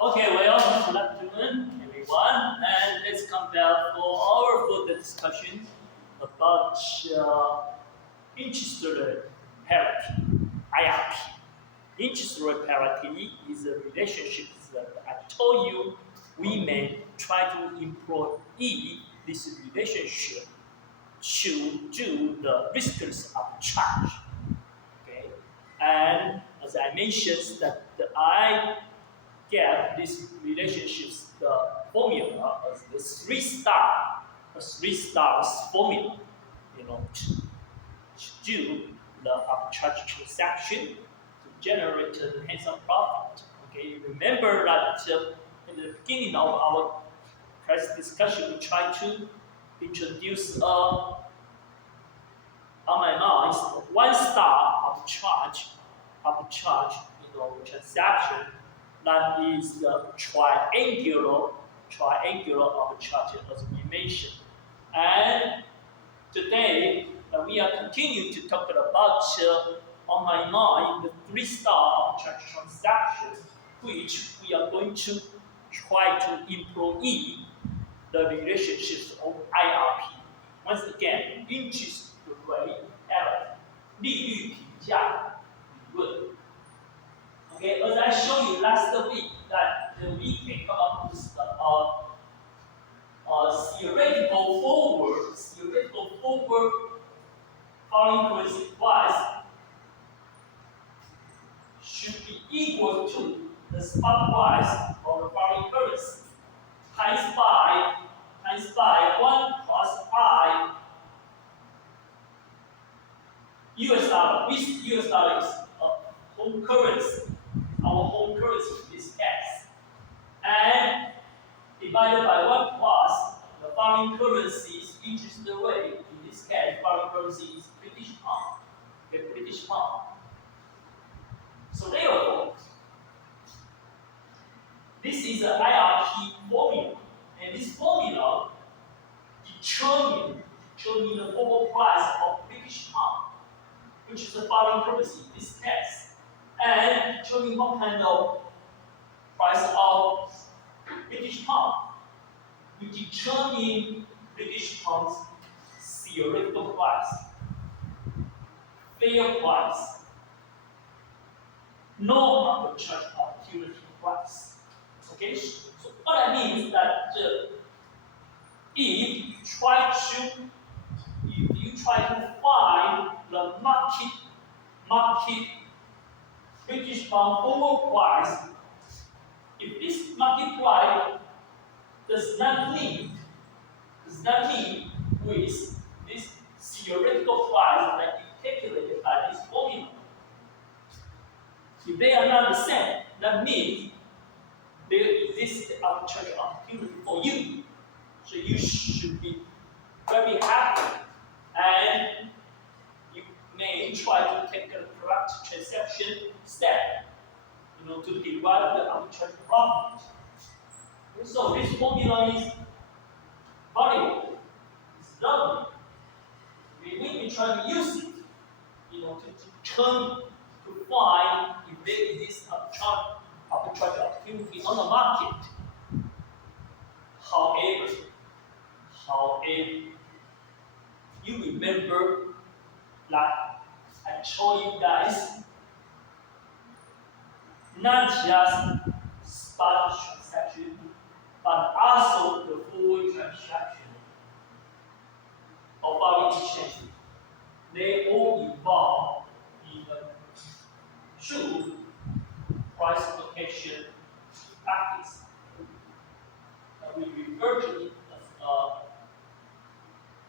Okay, well, good afternoon, everyone, and let's come back for our further discussion about interest rate parity, IRP. Interest rate parity is a relationship that I told you we may try to employ this relationship to do the riskless arbitrage. Okay, and as I mentioned, that I get these relationships the formula as the three stars formula, to do the arbitrage transaction to generate a handsome profit. Okay, remember that in the beginning of our previous discussion, we tried to introduce on my mind one star arbitrage, transaction that is the triangular arbitrage as we mentioned. And today we are continuing to talk about on my mind the three-star arbitrage transaction, which we are going to try to employ the relationships of IRP. Once again, interest rate parity, 利率评价理论。Okay, as I showed you last week, that we can come up with theoretical forward foreign currency price should be equal to the spot price of the foreign currency times by 1 plus I US dollar, with US dollar is home currency, our home currency in this case, and divided by 1 plus the foreign currency's interest rate. In this case, foreign currency is British pound. Okay, British pound. So therefore, this is an IRP formula, and this formula determines the forward price of British pound, which is the foreign currency in this case, and determine what kind of price of British pound. We determine British pound's theoretical price, fair price, no arbitrage opportunity price. Okay, so what I mean is that if you try to find the market British pound forward price, if this market price does not meet with this theoretical price that is calculated by this formula, if they are not the same, that means there exists arbitrage opportunity for you. So you should be very happy, and you may try to take the correct transaction step, to derive the arbitrage profit. So this formula is valuable, it's lovely. We will be trying to use it, to find if there exists arbitrage opportunity on the market. However, you remember that I told you guys, not just spot transaction, but also the forward transaction of our exchange. They all involve true price allocation practice. We refer to it as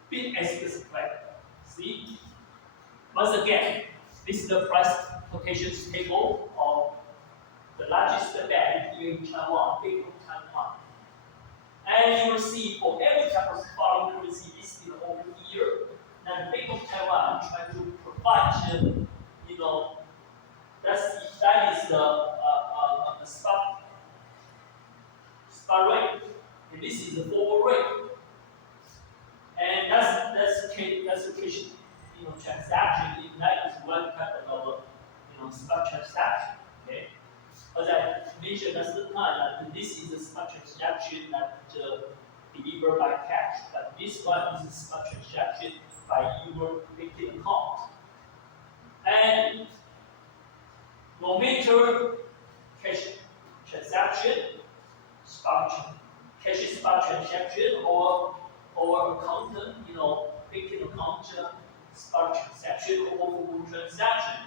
bid ask spread. See? Once again, this is the price allocation table of the largest bank here in Taiwan, Bank of Taiwan. And you will see for every type of foreign currency listed over here, that the Bank of Taiwan try to provide, that is the spot rate, and this is the forward rate. And that's the case, transaction. That is one type of spot transaction. mentioned last time that this is a smart transaction that delivered by cash, but this one is a smart transaction by your banking account. And no matter cash transaction, cash spot transaction, or account, banking account spot transaction or forward transaction,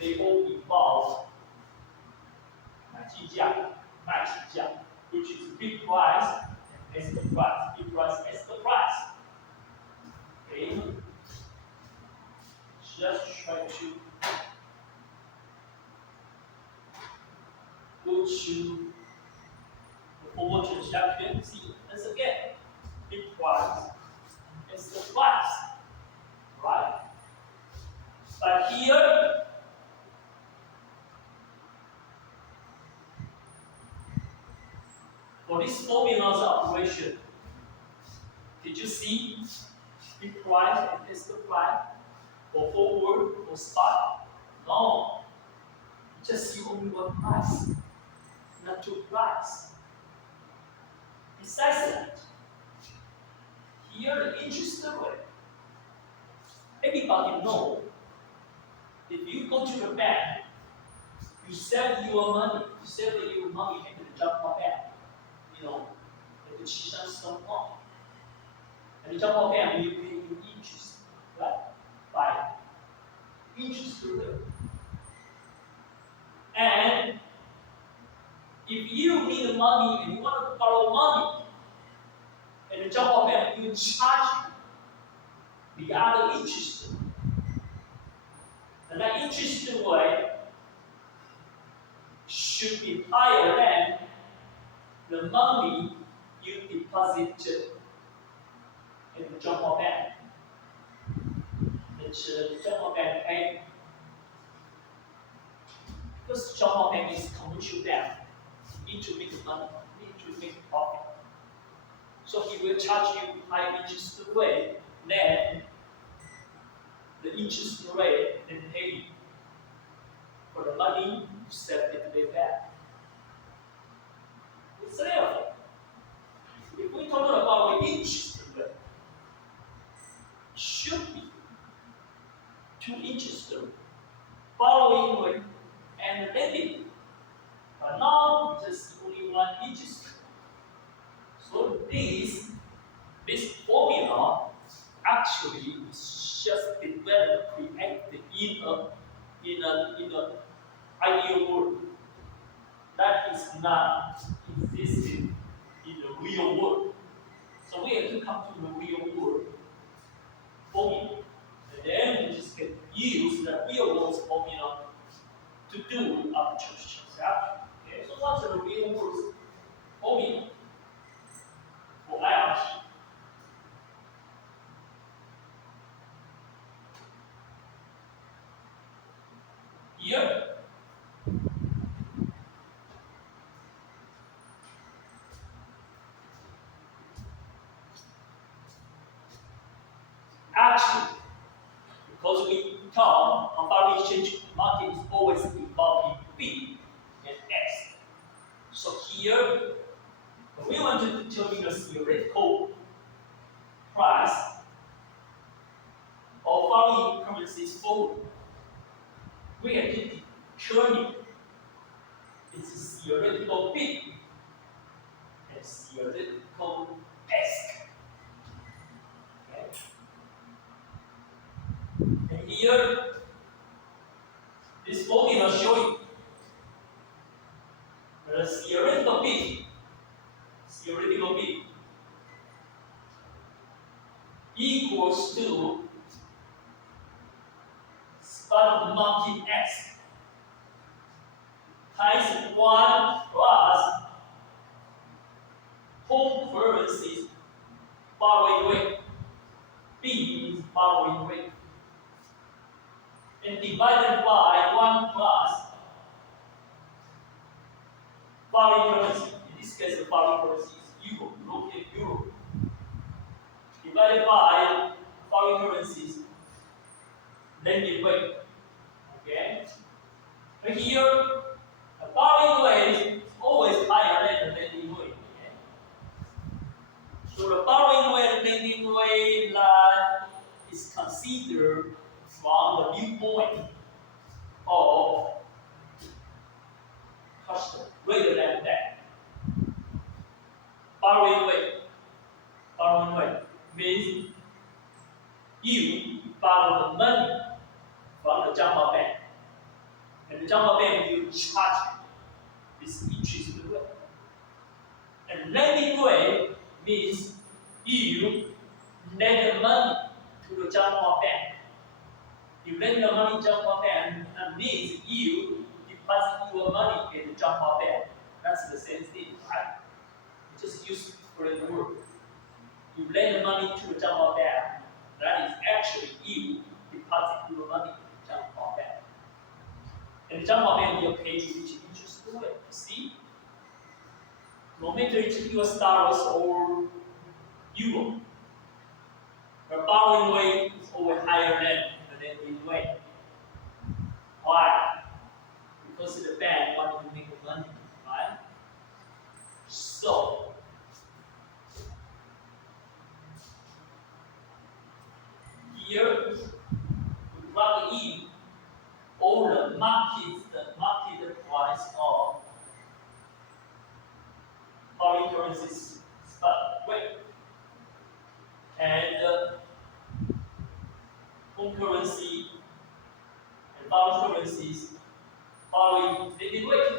they all involve 买计价、卖起价 ，which is bid price and ask price, bid price, ask price. Okay, just try to go to the forward transaction. See, once again, bid price, ask price, right? But here, for this formulas operation, did you see bid price and ask price for forward or spot? No, you just see only one price, not two prices. Besides that, here the interest rate. Everybody knows if you go to the bank, you save your money in the Jumbo Bank, at the Chishan Stone Mall. And the Jumbo Bank will pay you interest, right? By interest rate. And if you need money and you want to borrow money, and the Jumbo Bank will charge you the other interest. And that interest rate should be higher than the money you deposited in the Jumbo Bank. The Jumbo Bank paid. Because Jumbo Bank is commercial bank, you need to make money, you need to make profit. So he will charge you high interest rate than the interest rate they pay you for the money you set in the bank. It's therefore, if we talk about the interest rate, should be two interest rate, borrowing rate and lending. But now just only one interest rate. So this formula actually is just developed, created in an ideal world that is not existing in the real world. So we have to come to the real world formula, and then we just can use the real world formula to do arbitrage transaction. Okay, so what's the real world formula for IRT? Here, actually, because we talk about exchange market is always involving B and S. So here, we want to determine the theoretical price of foreign currencies forward. We have to determine its theoretical bid and theoretical ask. Okay. And here, this formula showing the theoretical bid equals to spot market ask times 1 plus home currencies borrowing rate. B is borrowing rate. And divided by 1 plus foreign currency. In this case, the foreign currency is euro, European euro. Divided by foreign currencies, lending rate. Okay? And here, the borrowing consider from the viewpoint of customer rather than that. Borrowing way means you borrow the money from the Jamba bank, and the Jamba bank will charge this interest rate. And lending way means you lend the money to the Jamba bank. You lend the money to Jamba bank, and means you deposit your money in the Jamba bank. That's the same thing, right? Just use different word. You lend the money to the Jamba bank. That is actually you deposit your money in the Jamba bank. And the Jamba bank will pay you interest rate. You see? No matter it's US dollars or euro, the borrowing rate is always higher than the lending rate. Why? Because the bank wants to make money, right? So, here we plug in all the market price of foreign currencies spot rate and home currency and foreign currencies following lending rate.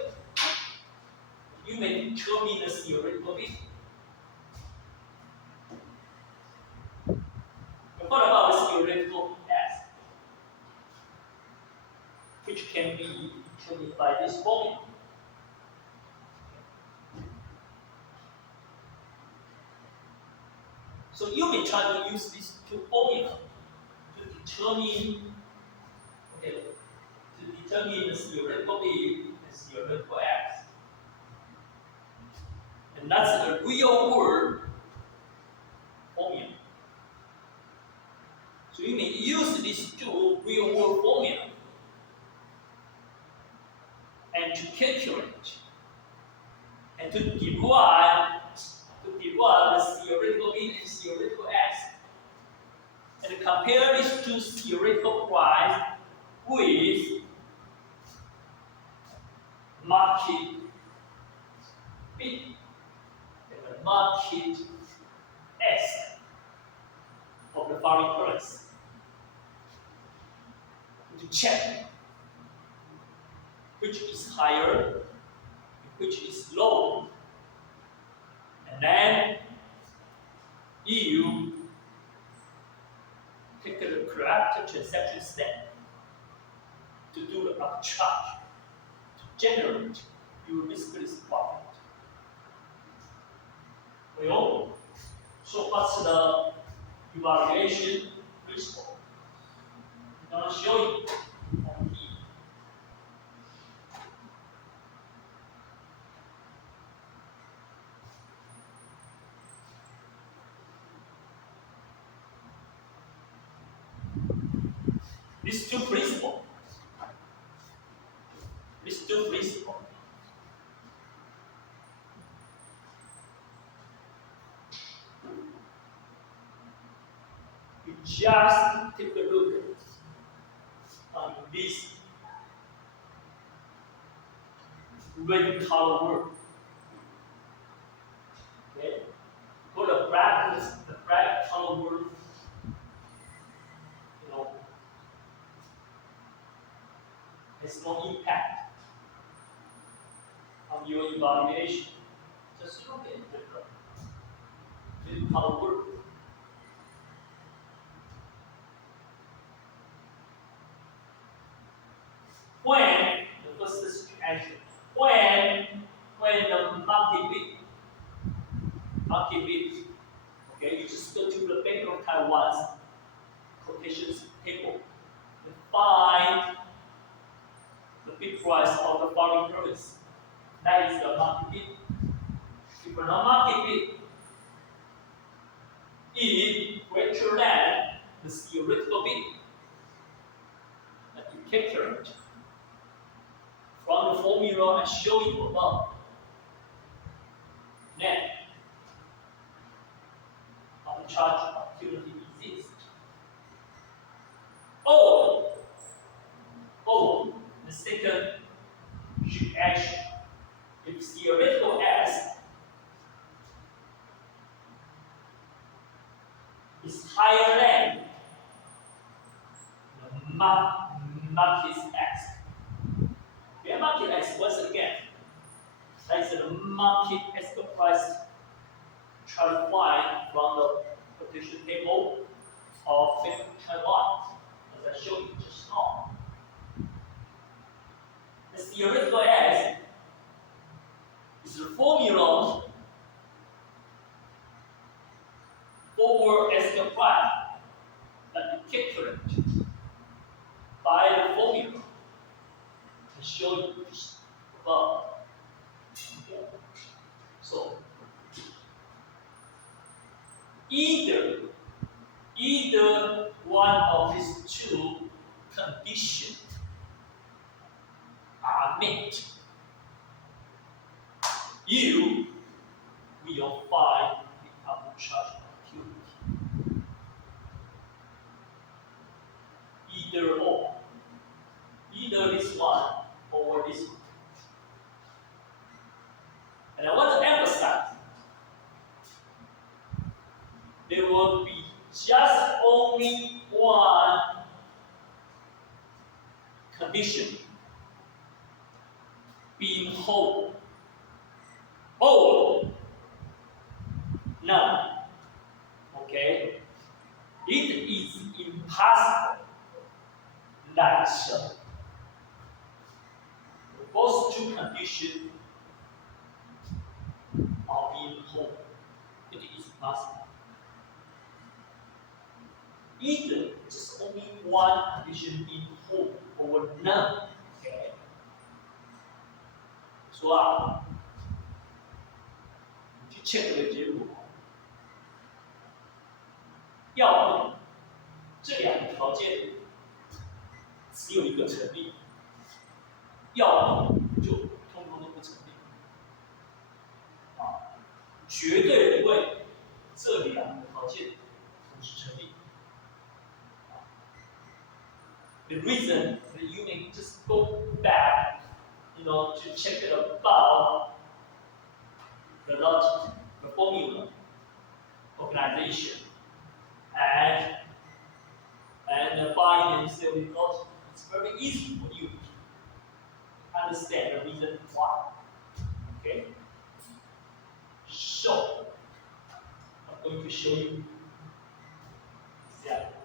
You may determine the theoretical bit. But what about the theoretical aspect, which can be determined by this formula? So you may try to use these two formulas to determine, the theoretical bit and theoretical x. And that's a real world formula. So you may use these two real world formulas and to calculate and to derive the theoretical bit and theoretical x, and compare these two theoretical price with market bit and the market s of the foreign currency to check which is higher, which is low, and then you take the correct transaction step to do the arbitrage to generate your risk-based profit. Well, so what's the evaluation principle? I'm going to show you on here. These two principles. You just take a look on this red color word. Okay? For the black color word, has no impact on your evaluation. Just look at the red color word. When the first situation, when the market bid, okay, you just go to the Bank of Taiwan's quotations table and find the bid price of the foreign currency. That is the market bid. If the market bid is greater than the theoretical bid that you calculate from the formula I show you above, then arbitrage opportunity exists. or the second reaction. If theoretical S is higher than the market X. Okay, market X, once again, that is the market X price try to find from the potential table of Taiwan, as I showed you just now. The theoretical S is the formula for S price that you calculate by the formula I showed you just above. Okay. So either one of these two conditions are met, you will find the arbitrage opportunity. Either or. Either this one or this one. And I want to emphasize, there will be just only one condition being whole. Or none. Okay? It is impossible that those two conditions are being whole. It is possible. Either just only one condition being whole or none. Okay? 说啊，你去 check 这个结果，要么这两个条件只有一个成立，要么就通通都不成立。啊，绝对不会这两个条件同时成立。The reason that you may just go back, to check it about the logic, the formula, organization, and find and say logic. It's very easy for you to understand the reason why. Okay? So, I'm going to show you exactly.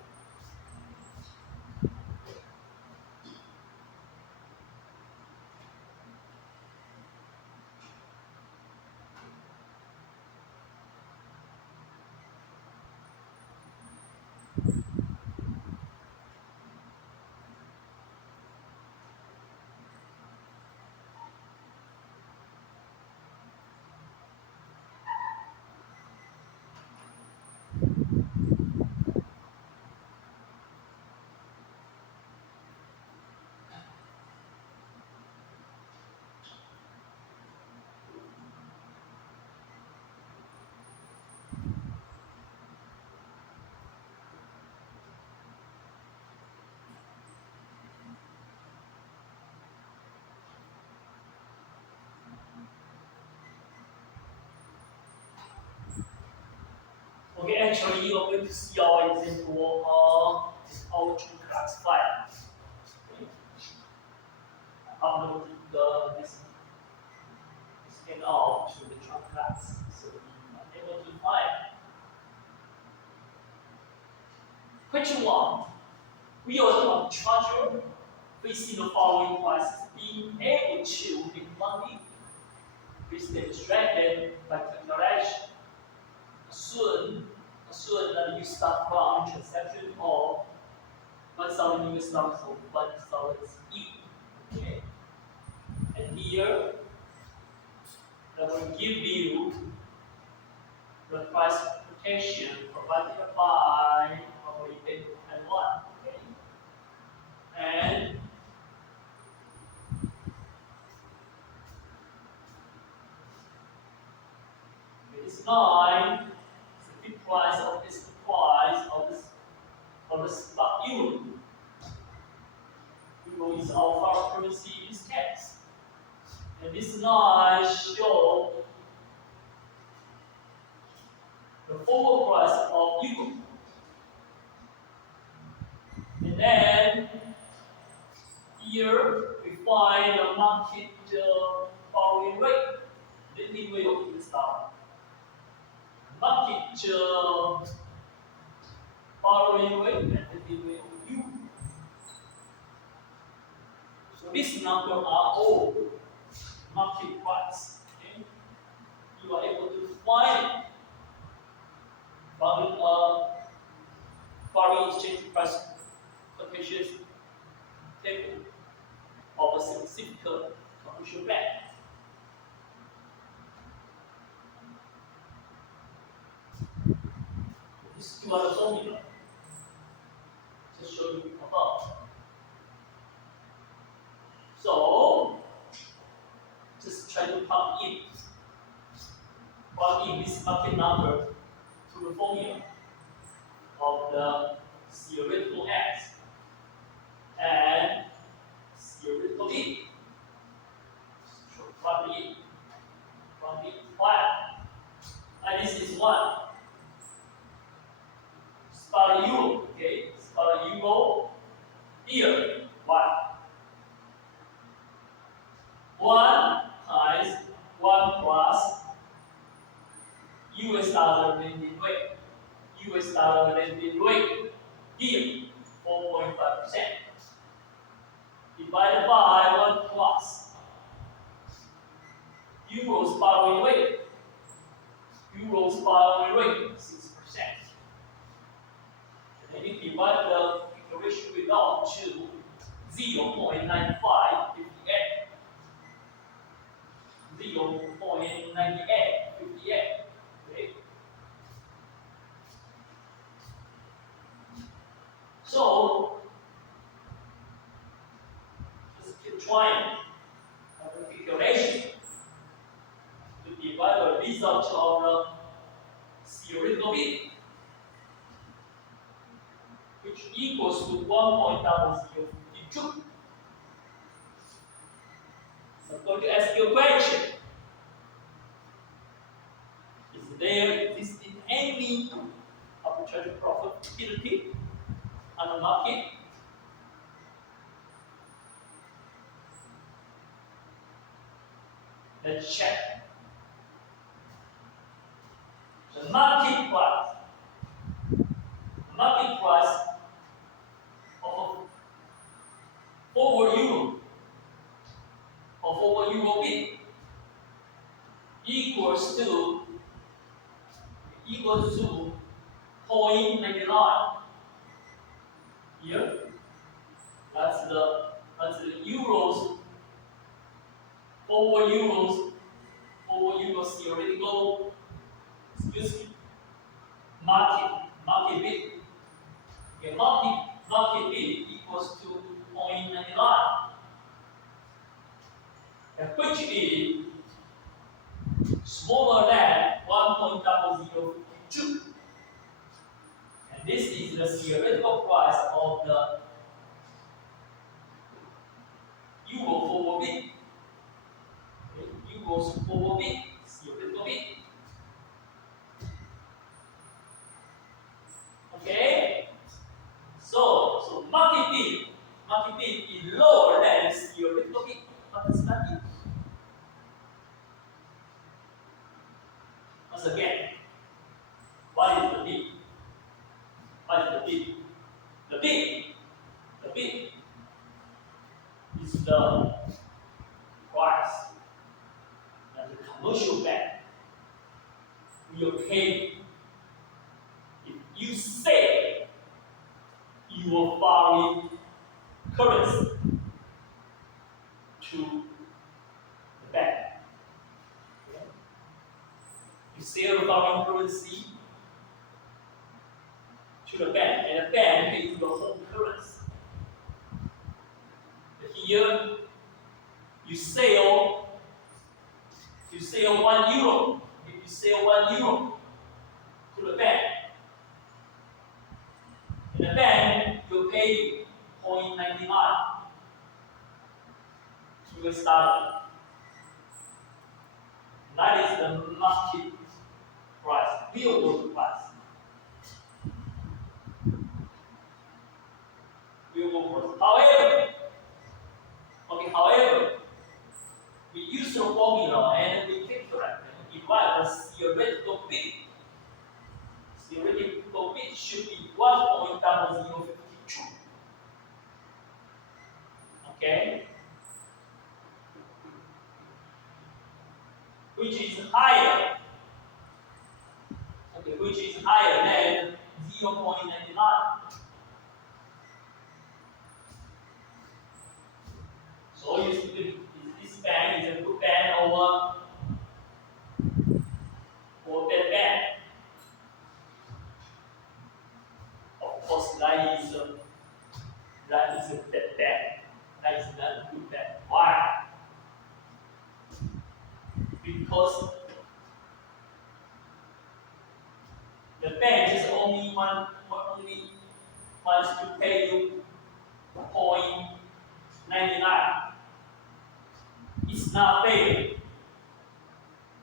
Okay, actually, you are going to see our example of our two class file. Okay. Upload this scan out to the trunk class, so we are able to find. Question 1. We are charger facing the following prices being able to make money. Please demonstrate it by calculation. Assume that you start from transaction of 1,000 US dollars or 1,000 each. Okay. And here, that will give you the price protection provided by our event Taiwan. Okay. And it's 9. Price of this price of this spot unit. euro is our foreign currency in this case. And this line shows the forward price of euro. And then here we find the market borrowing rate, lending rate of US dollar. Market borrowing rate and lending rate of euro. So these numbers are all market price. Okay? You are able to find it from foreign exchange price quotations table of a specific commercial bank. These two are the formula. Just show you above. So just try to plug in this market number to the formula of the theoretical X and theoretical B. So plug in 1. And this is 1. Spot euro, okay? Spot euro here 1. 1 times 1 plus US dollar lending rate. US dollar lending rate here 4.5%. Divided by 1 plus Euros borrowing rate. Euros borrowing rate 6%. And you divide the ratio result to 0.9558. 0.9858. Okay. So just keep trying the calculation to divide the result of the theoretical bit, which equals to 1.0052. So I'm going to ask you a question. Is there existing any arbitrary profitability on the market? Let's check. The market price of a forward euro or forward euro bid equals to 0.99. Here, that's the euros, forward euros theoretical, market bid. Okay, market bid equals to 0.99, which is smaller than 1.0052. And this is the theoretical price of the euro forward bid. Okay, euros forward bid, theoretical bid. Okay? So market bid is lower than theoretical bid. What does that mean? Once again, what is the bid? What is the bid? The bid is the price that the commercial bank will pay if you sell your foreign currency to the bank. Okay? You sell the foreign currency to the bank, and the bank pays your home currency. But here, you sell 1 euro. If you sell 1 euro to the bank, and the bank will pay 0.99. US dollar. That is the market price, real world price. Real world price. However, we use the formula and we calculate and divide the theoretical bit. Theoretical bit should be 1.0052. Okay? Which is higher. Okay, which is higher than 0.99. So you see, this band is a good band or bad band. Of course, that is a bad band. That is not a good band. Why? Because the bank is only wants to pay you 0.99. It's not fair.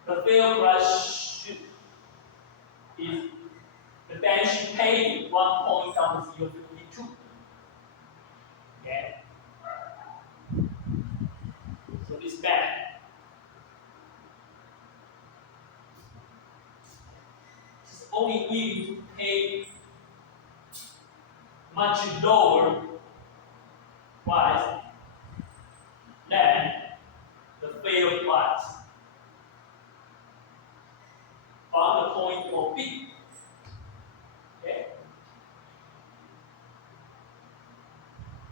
The fair price is the bank should pay you 1.0052. Okay. So this bank is only willing to pay much lower price than the fair price from the point of B. Okay?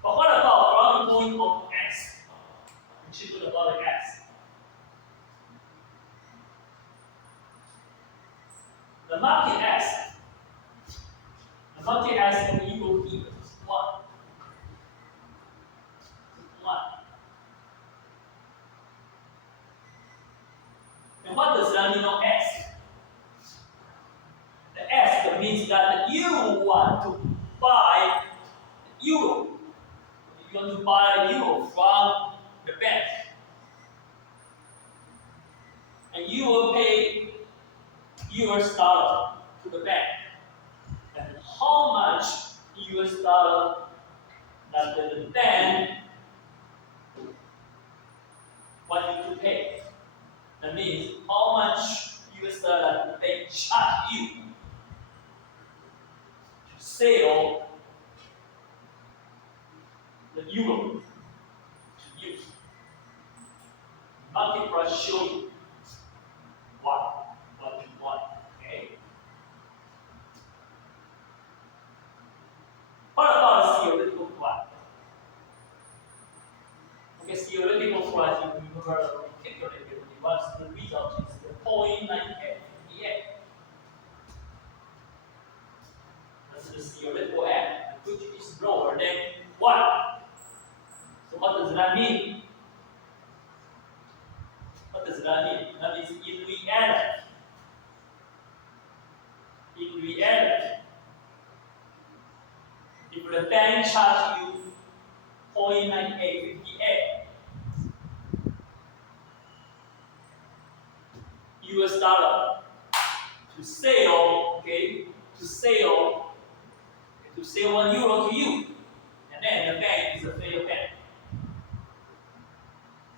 But what about from the point of X? We should look about the X. The market X will equal to 1. 1. And what does that mean on X? The X means that you want to buy euro. You want to buy euro from the bank. And you will pay US dollar to the bank. And how much US dollar that the bank want you to pay? That means how much US dollar they charge you to sell the euro to use. Market price show you what you want. Okay. What about the theoretical price? Okay, theoretical price, if you remember we calculated the result is the 0.98. That's the theoretical end, which is lower than 1. So what does that mean? What does that mean? That means in reality, if the bank charge you 0.9858 US dollar to sell, to sell 1 euro to you, and then the bank is a fair bank.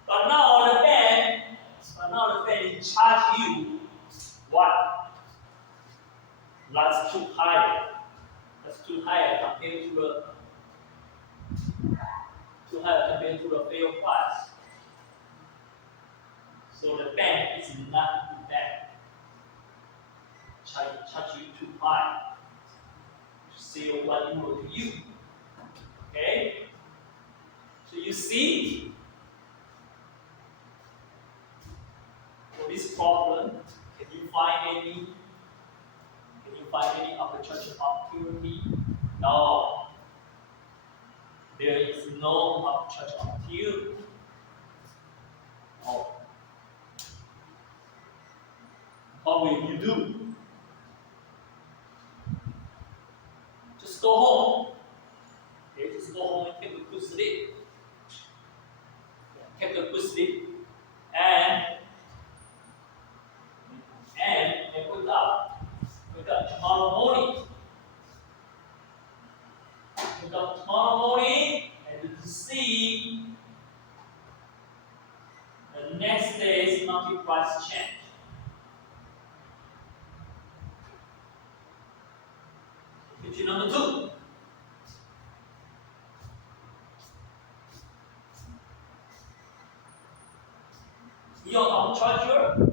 But now the bank charge you what? That's too high. That's too high compared to the fair price. So the bank is not the bank. Charge you too high to sell 1 euro to you. Okay? So you see, for this problem, can you find any arbitrage opportunity? No. There is no arbitrage opportunity. No. What will you do? Just go home. Okay, just go home and take a good sleep. Take a good sleep and wake up tomorrow morning. Wake up tomorrow morning and to see the next day's market price change. Picture number 2. Your arbitrager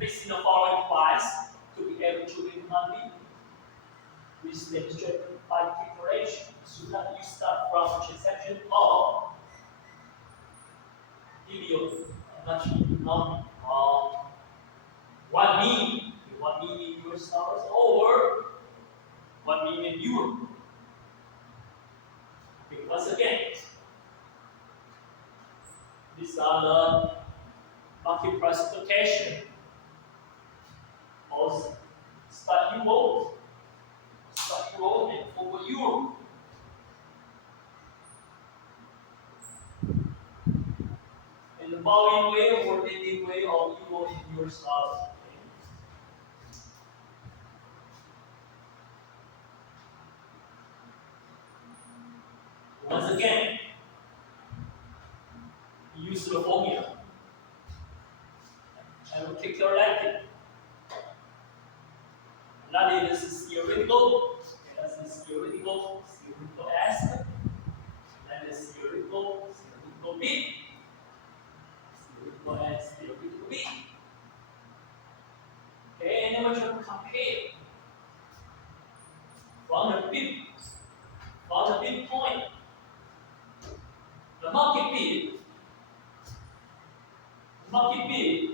fixing the following price to be able to win money, which is demonstrated by declaration. So that you start from transaction or give you much not 1 million, 1 million US dollars or 1 million euro. Once again, these are the market price quotation of spot euro, and forward euro. And the buying way or lending way of euro in US dollars. Once again, use the formula. I will take your liking. Now this is theoretical. This is theoretical S. That is theoretical B. Theoretical S, theoretical B. Okay, and then we're trying to compare from the big point. The market bid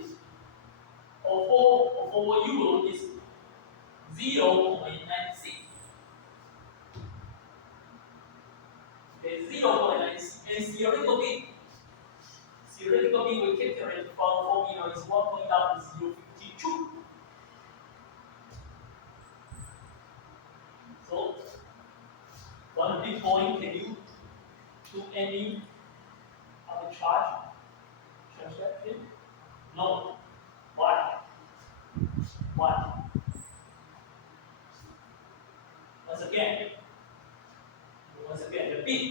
of forward euro is 0.96. Okay, 0.96. And theoretical bid we calculate from formula is 1.052. So, one big point, can you do any arbitrage transaction? No. Why? Once again, the bid.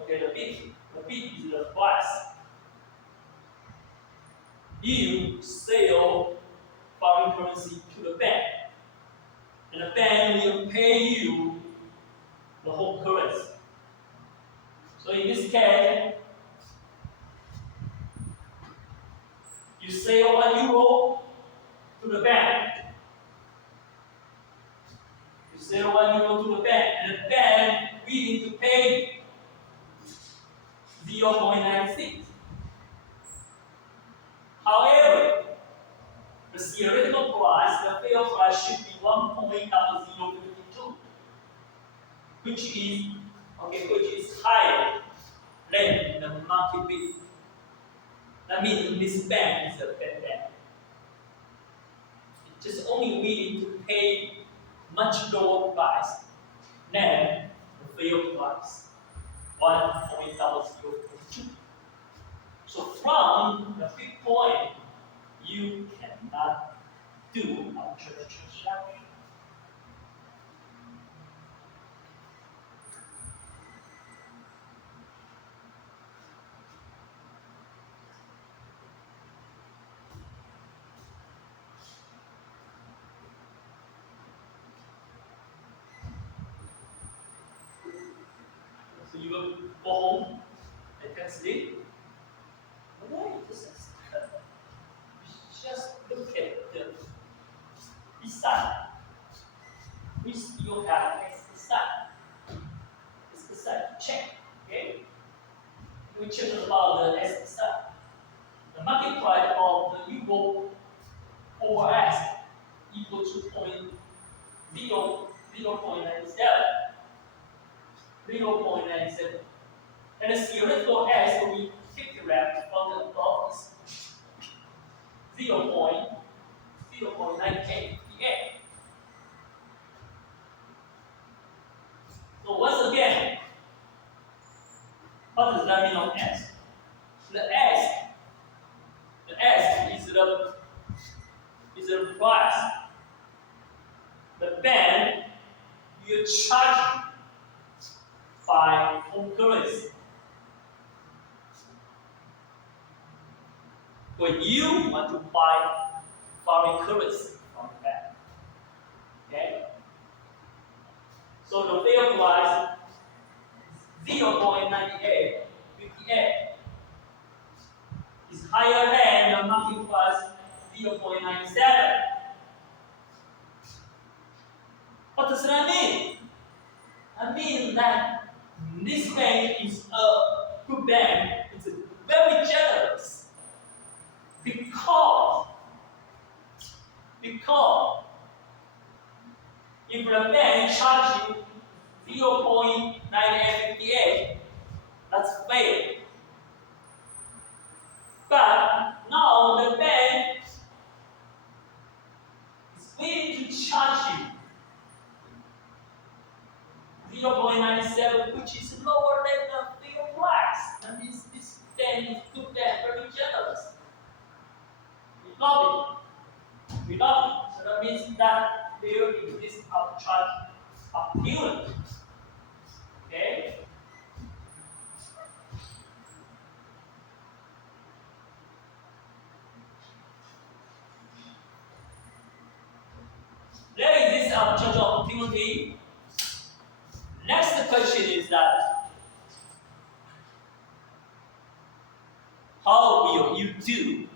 Okay, the bid is the price. You sell foreign currency to the bank, and the bank will pay you the whole currency. So in this case, you sell 1 euro to the bank. You sell 1 euro to the bank, and the bank willing to pay 0.96. However, the theoretical price, the fair price should be 1.052, which is higher than the market bid. That means this bank is a bad bank. It's just only willing to pay much lower price than the fair price, 1.052. So from the big point, you cannot do arbitrage transaction. So you will go home and can sleep. Why? Just look at the side. Which you have is the side. It's the side. Check. Okay? We check about the S side. The market price of the euro over S equal to 0.97. And the theoretical S will be calculated from the above is 0.988. So once again, what does that mean on S? the S is the price. The bank you charge by home currency. When you want to buy foreign currency from the bank. Okay? So the fair price is 0.9858 is higher than the market price 0.97. What does that mean? That means that this bank is a good bank. It's very generous because if the bank charges you 0.9858, that's fair. But now the bank is willing to charge you 0.97, which is lower than the fair price. That means this bank is good bank, very generous. We love it. So that means that there exists arbitrage opportunity. Okay? There exists arbitrage opportunity. Next question is that how will you do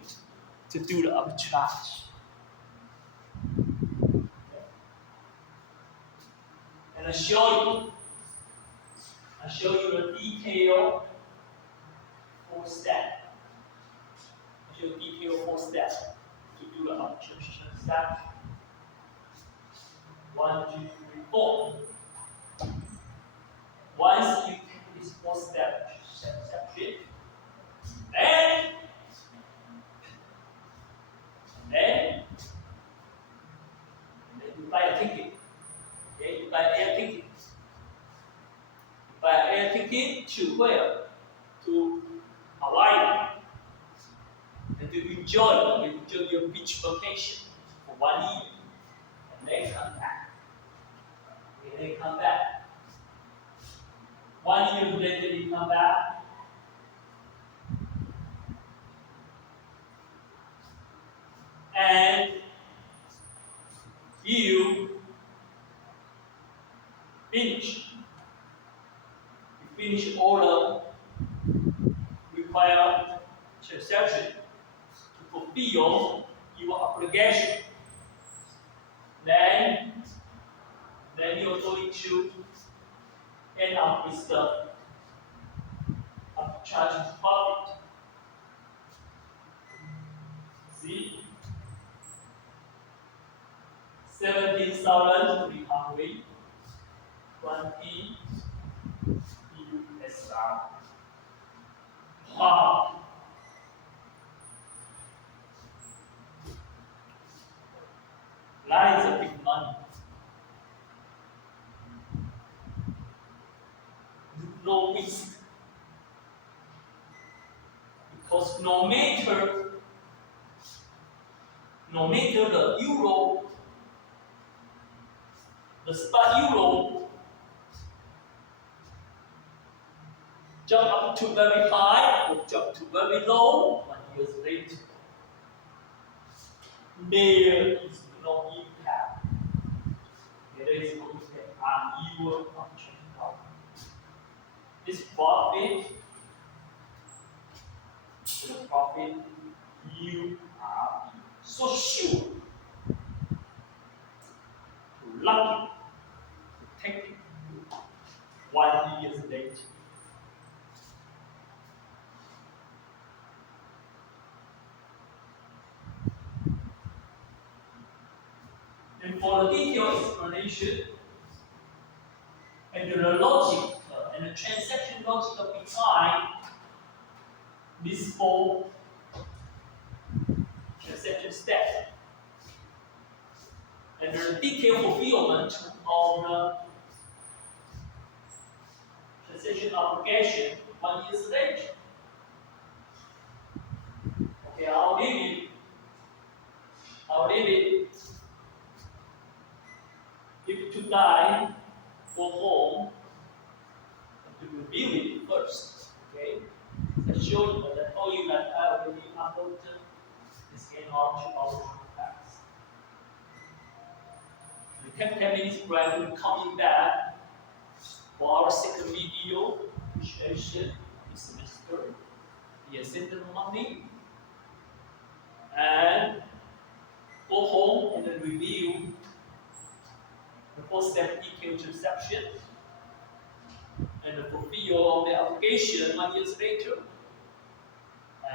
to do the arbitrage? And I'll show you the detailed 4-step. I'll show you detailed 4-step to do the arbitrage transaction. 1, 2, 3, 4. Once you take this 4-step transaction, then you buy a ticket. Okay, you buy an air ticket. You buy an air ticket to where? To Hawaii. And to enjoy your beach vacation for 1 year. And then come back. Okay, then come back. 1 year later you come back. And you finish all the required transaction to fulfill your obligation. Then you're going to end up with the arbitrage profit. See? 17,320 USR. Wow! That is a big money. No risk. Because no matter the euro, the spot euro jump up to very high or jump to very low 1 year later. There is no impact. There is no impact on your function. This profit, you are so sure to lucky to take it 1 year later. And for the detailed explanation and the logic and the transaction logic behind these 4 transaction steps and the detailed fulfillment of the transaction obligation 1 year later. I'll leave it. If tonight, go home, to review it first. Okay? I told you that I already uploaded this game onto our contacts. We take 10 minutes break and coming back for our second video, appreciation this semester, the center money, and go home and then review the post-step detailed transaction and fulfill the obligation 1 year later.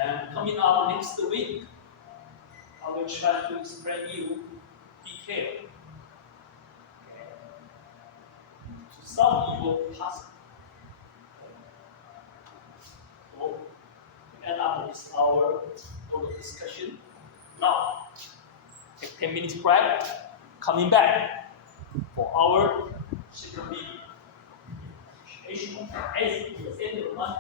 And coming up next week, I will try to explain you detail to solve your puzzle. So we end up with our total discussion. Now, take 10 minutes break. Coming back for our second video. Appreciation as the end of the month.